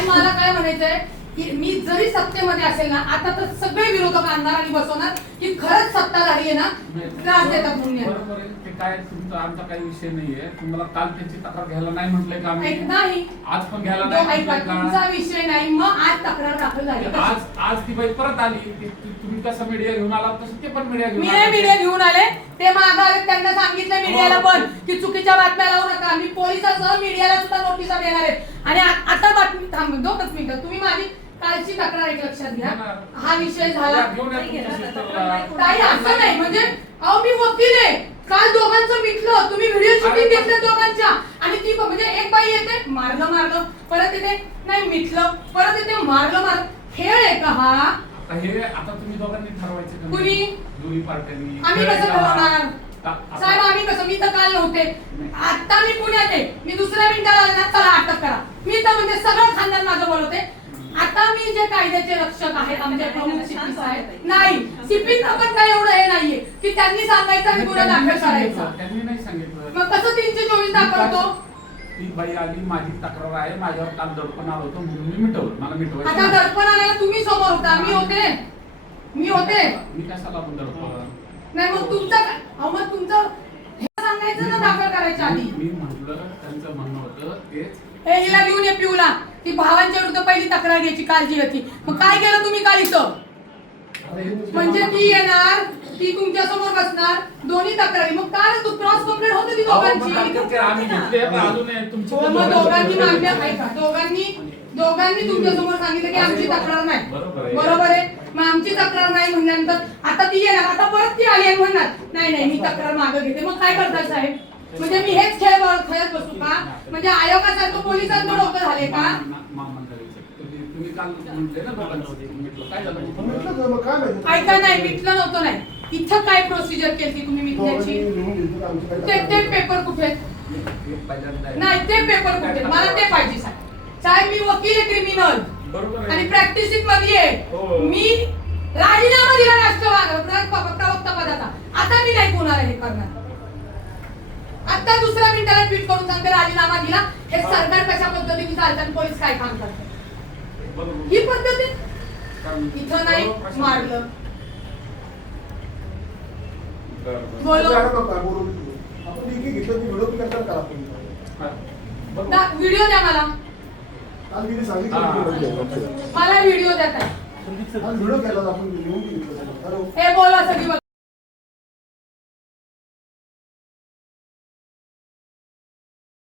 साहेब मला काय म्हणायचंय की मी जरी सत्तेमध्ये असेल ना, आता तर सगळे विरोधक आणणार आणि बसवणार की खरंच सत्ताधारी आहे ना त्रास देतात म्हणून. बरोबर आहे, ते काय तुमचा आमचा काही विषय नाहीये. तुम्हाला काल त्यांची तक्रार घ्यायला नाही म्हटलंय का आम्ही? नाही, आज पण घ्यायला नाही म्हटलंय का? तुमचा विषय नाही, मग आज तक्रार दाखल झाली. आज ती बाई परत आली. तुम्ही कसं मीडिया घेऊन आला तसं ते पण मीडिया घेऊन मी नाही मीडिया घेऊन आले, ते मागावे. त्यांना सांगितलं मीडियाला पण की चुकीच्या बातम्या लावू नका. मी पोलिसांसह मीडियाला सुद्धा नोटिसा देणार आहे. आणि आता बातमी थांब 2 मिनिटं. तुम्ही माझी कालची तक्रार एक लक्षात घ्या. हा विषय झाला काही असं नाही, म्हणजे अहो मी वकील आहे. काल दोघांचं मिटलं, तुम्ही व्हिडिओ शूटिंग घेतलं दोघांच्या. आणि ती म्हणजे एक बाई येते मारलं परत येते नाही मिटलं, परत येते मारलं. खेळ आहे का हा? हे आता तुम्ही दोघांनी ठरवायचं का? कुणी? दोन्ही पार्ट्यांनी. आम्ही कसं ठरवणार साहेब? आम्ही कसं? मी तर काल नव्हते, आता मी पुण्यात आहे. मी दुसऱ्या मिनिटाला आले ना, चला अटक करा. मी तर म्हणजे सगळं खानदान माझं बोलवते. आता मी जे कायद्याचे रक्षक आहेत आमचे प्रमुख सीपी साहेब नाही, सीपींना पण काही एवढं हे नाहीये की त्यांनी सांगायचं आणि गुन्हा दाखल करायचा. त्यांनी नाही सांगितलं. मग कसं 324 दाखवतो? ती बाई आली, माझी तक्रार आहे, माझ्यावर काल दडपण आलं होतं म्हणून मी मिटवलं. मला मिटवायचं. आता दडपण आलेला तुम्ही समोर होता, मी होते. मी कशाला आपण दडपण? नाही मग मग तुमचं हे सांगायचं ना दाखल करायच्या आधी. मी म्हटलं त्यांचं म्हणणं होतं तेच. हे हिला घेऊन ये पिऊला. ती भावांच्या विरुद्ध पहिली तक्रार घ्यायची काळजी होती. मग काय केलं तुम्ही काल इथं? म्हणजे ती येणार, ती तुमच्या समोर बसणार, दोन्ही तक्रारी. मग काय तू क्रॉस कंप्लेंट होती ती दोघांची. आम्ही घेतले अजून तुमची दोघांनी मागण्या ऐका. दोघांनी तुमच्या समोर सांगितलं की आमची तक्रार नाही. बरोबर आहे. मग आमची तक्रार नाही म्हणल्यानंतर आता ती येणार, आता परत ती आली आणि म्हणणार नाही मी तक्रार मागे घेते. मग काय करताय साहेब? म्हणजे मी हेच खेळत बसू का? म्हणजे आयोगासारखं पोलिसांचं डोकं झाले का? तुम्ही काल म्हटले ना काय झालं? ऐका नाही, मिटलं नव्हतं नाही. इथं काय प्रोसिजर केली तुम्ही मिटण्याची? ते पेपर कुठे? नाही ते पेपर कुठे? मला ते पाहिजे साहेब. मी वकील आहे क्रिमिनल आणि प्रॅक्टिसिंग मध्ये आहे. मी राजीनामा दिला प्रवक्ता पदाचा. आता मी नाही कोणाला हे करणार. आता दुसऱ्या मिनिटाला ट्विट करून सांगते राजीनामा दिला. हे सरकार कशा पद्धतीने चालतात, पोलीस काय काम करतात ही पद्धत आहे. इथं नाही मारलं बोलो व्हिडिओ द्या मला. मला व्हिडिओ द्या काय? हे बोला सगळी बघ.